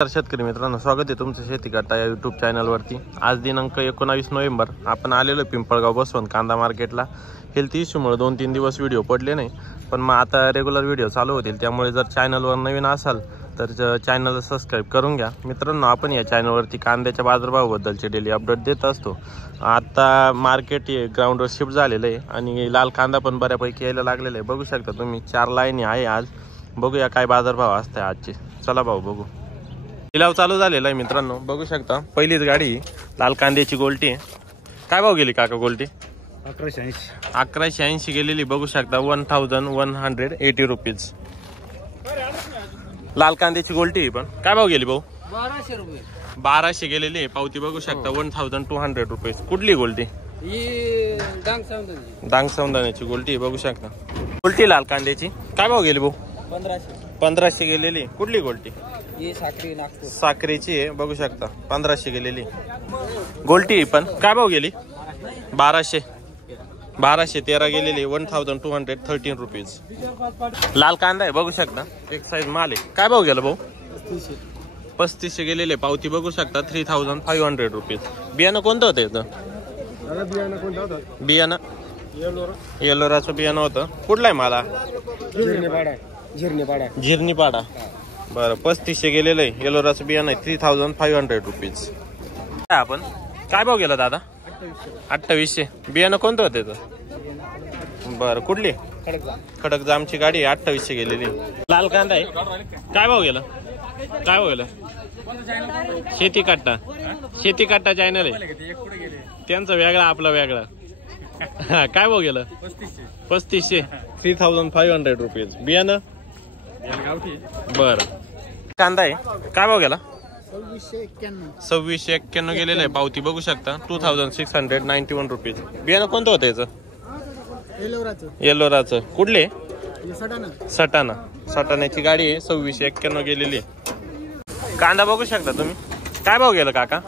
शेतकरी मित्रांनो, स्वागत आहे तुमचं शेती कट्टा या यूट्यूब चॅनलवरती। आज दिनांक 19 नोव्हेंबर आपण आलेलो पिंपळगाव बसवंत कांदा मार्केटला। हेल्थ इश्यूमुळे 2-3 दिवस व्हिडिओ पडले नाही, पण मग आता रेग्युलर व्हिडिओ चालू होतील। त्यामुळे जर चॅनलवर नवीन असाल तर चॅनलला सबस्क्राईब करून घ्या। मित्रांनो, आपण या चॅनलवरती कांद्याच्या बाजारभावाबद्दलचे डेली अपडेट देत असतो। आता मार्केट ग्राउंडवर शिफ्ट झालेलं आहे आणि लाल कांदा पण बऱ्यापैकी यायला लागलेला आहे। बघू शकता तुम्ही 4 लाईनी आहे आज। बघूया काय बाजारभाव असते आजचे। चला भाऊ बघू। लिलाव चालू झालेला आहे मित्रांनो, बघू शकता। पहिलीच गाडी लाल कांद्याची गोल्टी आहे। काय भाव गेली काका गोल्टी? 1180 गेलेली। बघू शकता 1180 रुपीज लाल कांद्याची गोल्टी। पण काय भाव गेली भाऊ? 1200 रुपये 1200 गेलेली। पावती बघू शकता 1200 रुपीज। कुठली गोल्टी? ही डांग सौंदाण्याची गोल्टी बघू शकता। गोल्टी लाल कांद्याची काय भाव गेली भाऊ? 1500 गेलेली। कुठली गोल्टी? ही साखरी नागपूर साखरेची आहे, बघू शकता 1500 गेलेली गोल्टी। पण काय भाव गेली? 1213 गेलेली। 1213 रुपीज लाल कांदा आहे, बघू शकता। एक साइज माल आहे। काय भाव गेला भाऊ? 3500 गेलेले। पावती बघू शकता 3500 रुपीज। बियाणं कोणतं होतं याचं? बियाणं येलोराचं बियाणं होतं। कुठला आहे मला? झिरनीपाडा। बरं, 3500 गेलेलं आहे। येलोराचं बियाणं आहे 3500 रुपीज। आपण काय भाव गेला दादा? 2800। बियाणं कोणतं होतं त्याचं? बरं, कुठली? खडक जामची गाडी 2800 गेलेली। लाल कांदा आहे। काय भाव गेला? काय भाव गेला? शेती कट्टा चॅनल आहे त्यांचा वेगळा, आपला वेगळा। काय भाव गेला? 3500 3500 रुपीज। बियाणं बर कांदा आहे। काय भाव गेला? 2691 गेलेलं आहे। पावती बघू शकता 2691 रुपीज। बियाणं कोणतं होतं याचं? येलोराचं। कुठले? सटाण्याची गाडी आहे। 2691 गेलेली। कांदा बघू शकता तुम्ही। काय भाव गेला काका?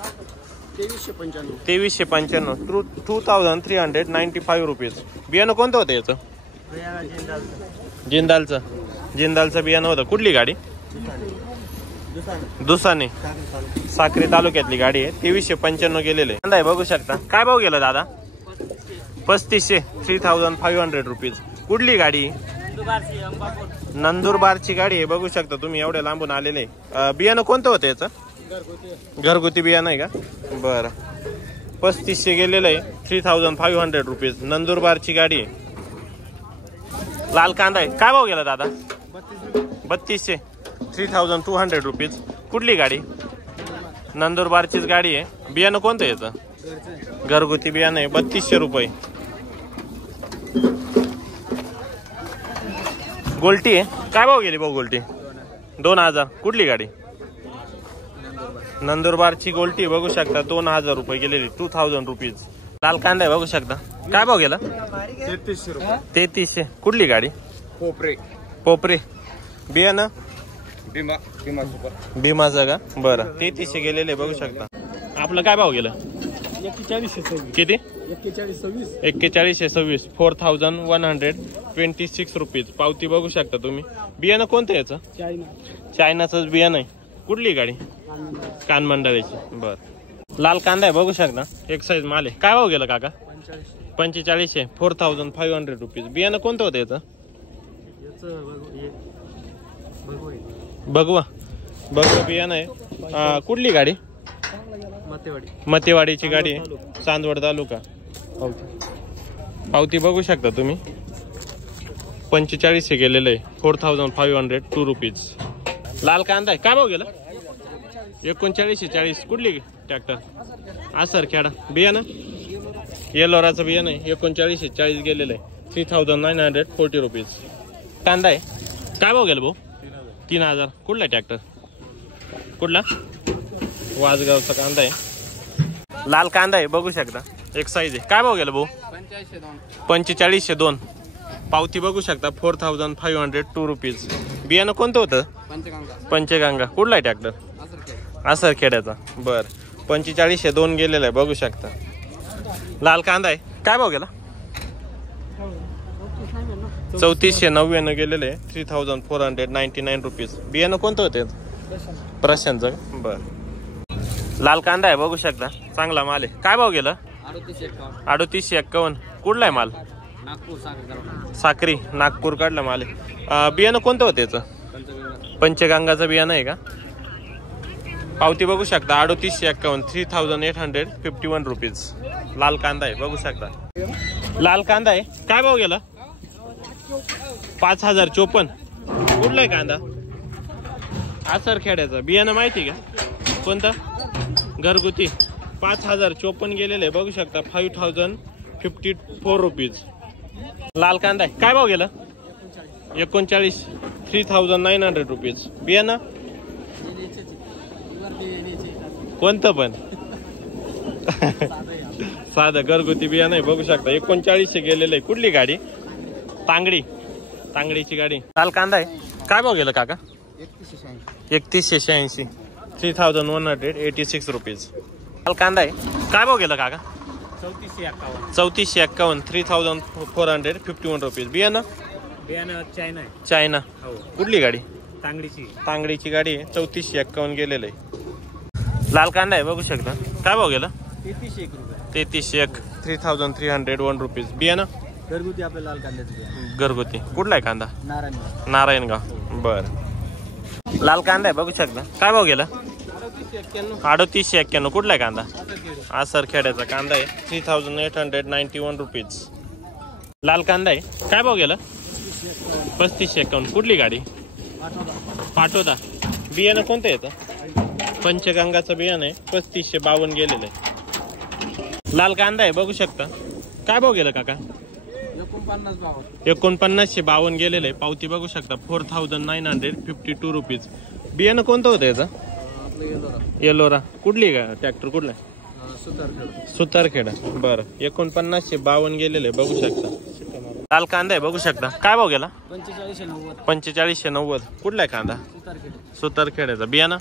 2395 2395 रुपीज। बियाणं कोणतं होतं याचं? जिंदालचं बियाणं होतं। कुठली गाडी? दुसाने साक्री तालुक्यातली गाडी आहे। 2395 गेलेले कांदा आहे, बघू शकता। काय भाव गेला दादा? 3500 रुपीज। कुठली गाडी? नंदुरबारची गाडी आहे, बघू शकता तुम्ही। एवढ्या लांबून आलेले। बियाणं कोणतं होतं याचं? घरगुती बियाणं आहे का? बरं, 3500 गेलेलं आहे। 3500 रुपीज नंदुरबारची गाडी आहे। लाल कांदा आहे। काय भाव गेला दादा? 3200 3200 रुपीज। कुठली गाडी? नंदुरबारचीच गाडी आहे। बियाणं कोणतं याचं? घरगुती बियाणं आहे। 3200 रुपये गोल्टी आहे। काय भाव गेली भाऊ गोल्टी? 2000। कुठली गाडी? नंदुरबारची गोल्टी बघू शकता 2000 रुपये गेलेली। 2000 रुपीज लाल कांदा आहे, बघू शकता। काय भाव गेला? 3300 रुपये 3300। कुठली गाडी? पोपरे। बियाणं भीमाचं का? बरं, 3300 गेलेले बघू शकता। आपलं काय भाव गेलं? 4126 किती? 4126 4126 रुपीज। पावती बघू शकता तुम्ही। बियाणं कोणतं याचं? चायनाचंच बियाणं आहे। कुठली गाडी? कानमंडळाची। बरं, लाल कांदा आहे, बघू शकता। एक साइज माल आहे। काय भाव गेला काका? 4500 4500 रुपीज। बियाणं कोणतं होतं याचं? भगवा बियाणं आहे। कुठली गाडी? मतेवाडीची गाडी आहे। चांदवड तालुका। पावती बघू शकता तुम्ही। 4500 गेलेलं आहे। 4502 रुपीज लाल कांदा आहे। काय भाव गेला? 3940। कुठली ट्रॅक्टर? आसर खेडा। बियाणं येलोराचं बियाणं आहे। 3940 गेलेलं आहे। 3940 रुपीज कांदा आहे। काय भाव गेला भाऊ? 3000। कुठला ट्रॅक्टर? कुठला? वाजगावचा कांदा आहे। लाल कांदा आहे, बघू शकता। एक साईज आहे। काय भाव गेला भाऊ? 4502। पावती बघू शकता 4502 रुपीज। बियाणं कोणतं होतं? पंचगंगा। कुठला आहे ट्रॅक्टर? आसर खेड्याचा। बर, 4502 गेलेला आहे, बघू शकता। लाल कांदा आहे। काय भाव गेला? 3499 गेलेले 3499 रुपीज। बियाणं कोणतं होते? प्रशांत बर. लाल कांदा आहे बघू शकता, चांगला माल आहे. काय भाव गेला? 3851. कुठला आहे माल? साक्री नागपूर काढला माल आहे. बियाणं कोणतं होतं याचं? पंचगंगाचं बियाणं आहे का? पावती बघू शकता 3851, 3851 रुपीज. लाल कांदा आहे बघू शकता. लाल कांदा आहे. काय भाव गेला? 5054. कुठला आहे कांदा? आसर खेड्याचा. बियाणं माहिती का कोणतं? घरगुती. 5054 गेलेलं आहे बघू शकता. 5054 रुपीज. लाल कांदा आहे. काय भाव गेला? 39, 3900 रुपीज. बियाणं कोणतं पण? साधं घरगुती बियाणं आहे बघू शकता. 3900 गेलेलं आहे. कुठली गाडी? तांगडीची गाडी. लाल कांदा आहे. काय भाव गेला काका? 3186, 3186 रुपीज. लाल कांदा आहे. काय भाव गेला काका? 3451, 3451 रुपीज. बियाणं चायना. कुठली गाडी? तांगडीची गाडी आहे. 3451 गेलेलं आहे. लाल कांदा आहे बघू शकता. काय भाव गेला? 3301, 3301 रुपीज. बियाणं घरगुती आपल्या लाल कांद्याचं. घरगुती. कुठला आहे कांदा? नारायणगाव. बर. लाल कांदा आहे बघू शकता. काय भाव गेला? 3891. कुठला आहे कांदा? आसर खेड्याचा कांदा आहे. 3891 रुपीज. लाल कांदा आहे. काय भाव गेला? 3551. कुठली गाडी? पाटोदा. बियाणं कोणतं येतं? पंचगंगाचं बियाणं आहे. 3552 गेलेलं आहे. लाल कांदा आहे बघू शकता. काय भाव गेला काका? 4952 गेलेलं आहे. पावती बघू शकता. 4952 रुपीज. बियाणं कोणतं होतं याचं? येलोरा. कुठली का ट्रॅक्टर? कुठला? सुतारखेडा. बरं. 4952 गेलेलं आहे बघू शकता. लाल कांदा आहे बघू शकता. काय भाव गेला? 4590. कुठला आहे कांदा? सुतारखेड्याचा. बियाणं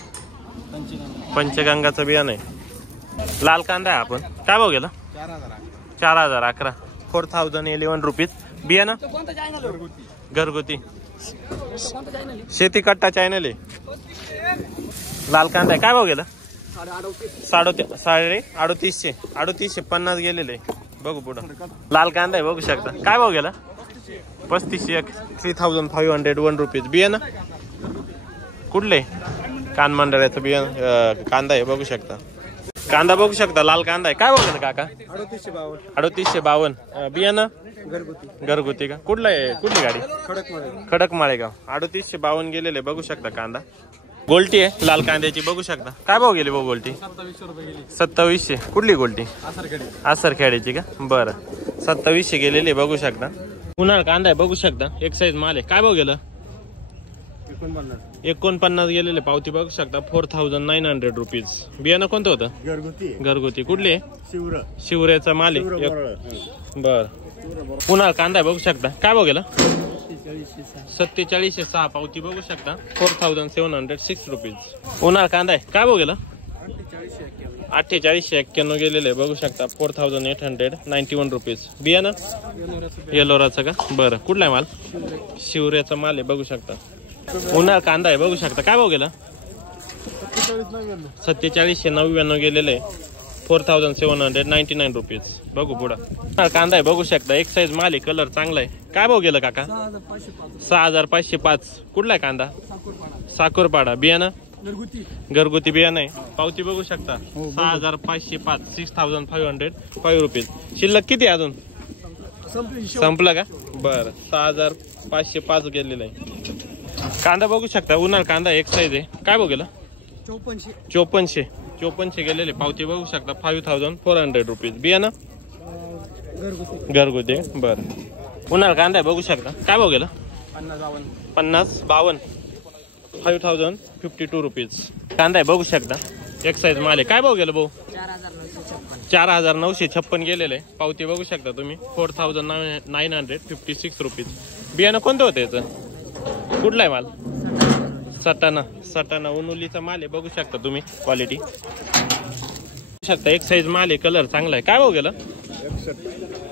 पंचगंगाचं बियाणं आहे. लाल कांदा आहे आपण. काय भाव गेला? 4011, 4011 रुपीज. बियाणं घरगुती. शेती कट्टा चॅनल आहे. लाल कांदा आहे. काय भाव गेला? 3850 गेलेले बघू पुढं. लाल कांदा आहे बघू शकता. काय भाव गेला? 3501, 3501 रुपीज. बियाणं कुठले? कान मंडळाचं बियाणं कांदा आहे बघू शकता. कांदा बघू शकता. लाल कांदा आहे. काय भाव गेला काका? 3852. बियाणं घरगुती का? कुठला आहे? कुठली गाडी? खडक माळेगाव. 3852 गेलेले बघू शकता. कांदा गोल्टी आहे लाल कांद्याची बघू शकता. काय भाव गेली भाऊ गोल्टी? 2700. कुठली गोल्टी? आसर खेड्याची का? बरं. 2700 गेलेली बघू शकता. उन्हाळ कांदा आहे बघू शकता. एक साईज माल आहे. काय भाव गेलं? 49 गेलेले. पावती बघू शकता. 4900 रुपीज. बियाणं कोणतं होतं? घरगुती. कुठली आहे? शिवऱ्याचा माल आहे. बर. उन्हाळ कांदा आहे बघू शकता. काय भाव गेला? 4706. पावती बघू शकता. 4706 रुपीज. उन्हाळ कांदा आहे. काय भाव गेला? 4891 गेलेले बघू शकता. 4891 रुपीज. बियाणं येलोराचं का? बरं. कुठला आहे माल? शिवऱ्याचा माल आहे बघू शकता. उन्हाळ कांदा आहे बघू शकता. काय भाव गेला? 4799 गेलेले आहे. 4799 रुपीज. बघू पुढं. उन्हाळ कांदा आहे बघू शकता. एक साईज माल आहे. कलर चांगला आहे. काय भाव गेला काका? 6505. कुठला आहे कांदा? साकोरपाडा. बियाणं घरगुती बियाणं आहे. पावती बघू शकता. 6505, 6505 रुपीज. शिल्लक किती अजून? संपलं का? बरं. 6505 गेलेलं आहे. कांदा बघू शकता. उन्हाळ कांदा एक साईज आहे. काय भाव गेला? 5400 गेलेले. पावती बघू शकता. 5400 रुपीज. बियाणं घरगुती. बरं. उन्हाळ कांदा बघू शकता. काय भाव गेला? 5052, 5052 रुपीज. कांदा बघू शकता. एक साईज माल आहे. काय भाव गेला भाऊ? 4956 गेलेलं आहे. पावती बघू शकता तुम्ही. 4956 रुपीज. बियाणं कोणतं होतं याचं? कुठला आहे माल? सटाणा उनुलीचा माल आहे बघू शकता तुम्ही. क्वालिटी शकता. एक साईज माल आहे. कलर चांगला आहे. काय भाव गेला?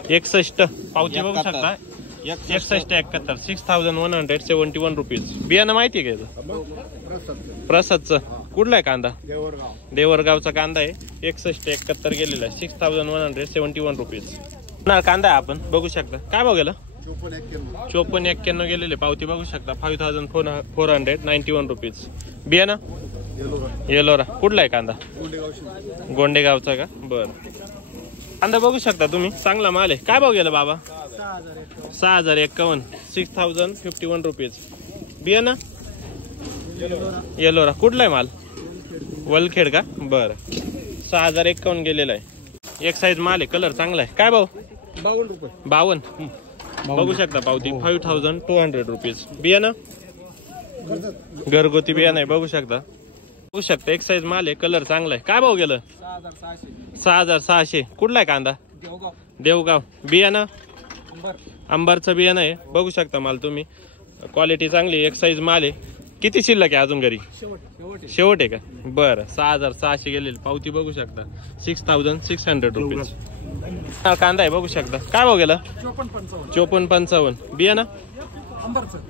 61. पावती बघू शकता. 6171, 6171 रुपीज. बियाणं माहिती आहे का याचं? प्रसादचं कुठला आहे कांदा? देवरगावचा कांदा आहे. 6171 गेलेला आहे. 6171 रुपीज. कांदा आहे आपण बघू शकता. काय भाव गेला? 5491 गेलेले. पावती बघू शकता 5491 रुपीज. बियाणं येलोरा. कुठला आहे कांदा? गोंडेगावचा का? बरं. कांदा बघू शकता तुम्ही, चांगला माल आहे. काय भाव गेला बाबा? 6051. 6051 रुपीज. बियाणं येलोरा. कुठला आहे माल? वलखेड का? बरं. 6051 गेलेला आहे. एक साईज माल आहे. कलर चांगला आहे. काय भाव? 52. बघू शकता पावती 5200 रुपीज. बियाणं घरगुती बियाणं आहे. बघू शकता एक साईज माल आहे. कलर चांगला आहे. काय भाव गेलं? 6600. कुठला आहे कांदा? देवगाव. बियाणं अंबारचं बियाणं आहे. बघू शकता माल तुम्ही, क्वालिटी चांगली. एक साईज माल आहे. किती शिल्लक आहे अजून घरी? शेवट आहे का? बरं. 6600 गेलेली. पावती बघू शकता 6600 रुपीज. कांदा आहे बघू शकता. काय भाव गेला? 5455. बियाणं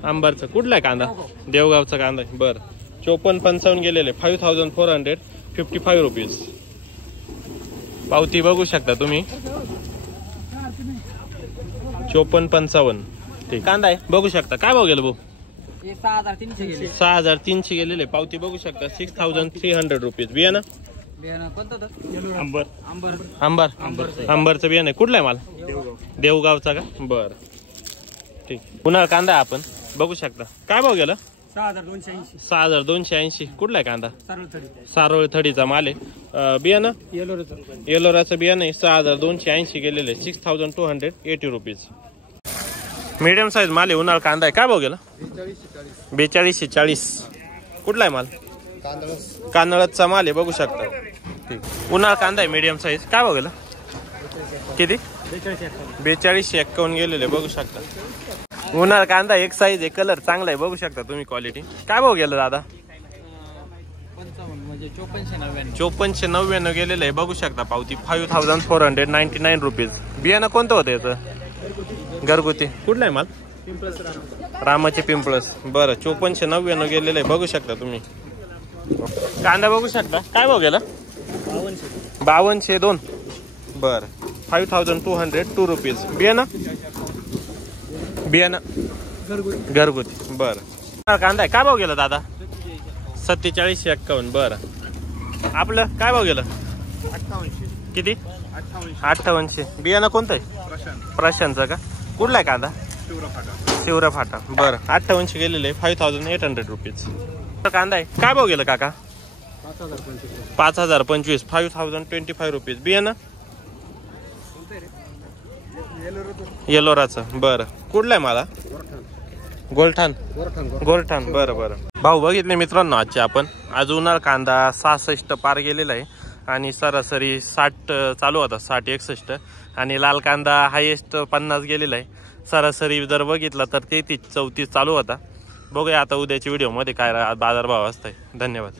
अंबारचं. कुठला आहे कांदा? देवगावचा कांदा आहे. बरं. 5455 गेलेले. 5455 रुपीज. पावती बघू शकता तुम्ही 5455. ठीक. कांदा आहे बघू शकता. काय भाव गेला भाऊ? 6300 गेलेले. पावती बघू शकता 6300 रुपीज. बियाणं अंबरचं बियाणं आहे. कुठला आहे माल? देवगावचा का? बरं. ठीक. पुन्हा कांदा आपण बघू शकता. काय भाव गेला? 6280. कुठला आहे कांदा? सारोळ थडीचा माल आहे. बियाणं येलोराचं बियाणं आहे. 6280 गेलेले. 6280 रुपीज. मीडियम साईज माल आहे. उन्हाळ कांदा आहे. काय भाव गेला? 4240. कुठला आहे माल? कांदळचा माल आहे. बघू शकता. ठीक. उन्हाळ कांदा आहे मीडियम साईज. काय भाव गेला? किती? 4251 गेलेले. बघू शकता उन्हाळ कांदा. एक साईज आहे. कलर चांगला आहे. बघू शकता तुम्ही क्वालिटी. काय भाव गेला दादा? 5499 गेलेलं आहे. बघू शकता पावती 5499 रुपीज. बियाणं कोणतं होतं याचं? घरगुती. कुठला आहे माल? रामाचे पिंपळस. बरं. 5499 गेलेलं आहे. बघू शकता तुम्ही. कांदा बघू शकता. काय भाव गेला? 5202. बरं. 5202 रुपीज. बियाणं घरगुती. बरं. कांदा आहे. काय भाव गेला दादा? 4751. बरं. आपलं काय भाव गेलं? 58. किती? 5800. बियाणं कोणतं आहे? प्रशांतचं का? कुठला आहे कांदा? शिवरा फाटा. बरं. 5800 गेलेले. 5800 रुपीज. कांदा आहे. काय भाव गेलं काका? 5025. 5025 रुपीज. बियाणं येलोराचं. बरं. कुठला आहे मला? गोरठाण. बरं. भाऊ बघितले मित्रांनो आजचे आपण. आज उन्हाळ कांदा 66 पार गेलेला आहे आणि सरासरी 60 चालू होता. 60-61. आणि लाल कांदा हायेस्ट 50 गेलेला आहे. सरासरी जर बघितला तर 33-34 चालू होता. बघूया आता उद्याच्या व्हिडिओमध्ये काय बाजारभाव असतंय. धन्यवाद.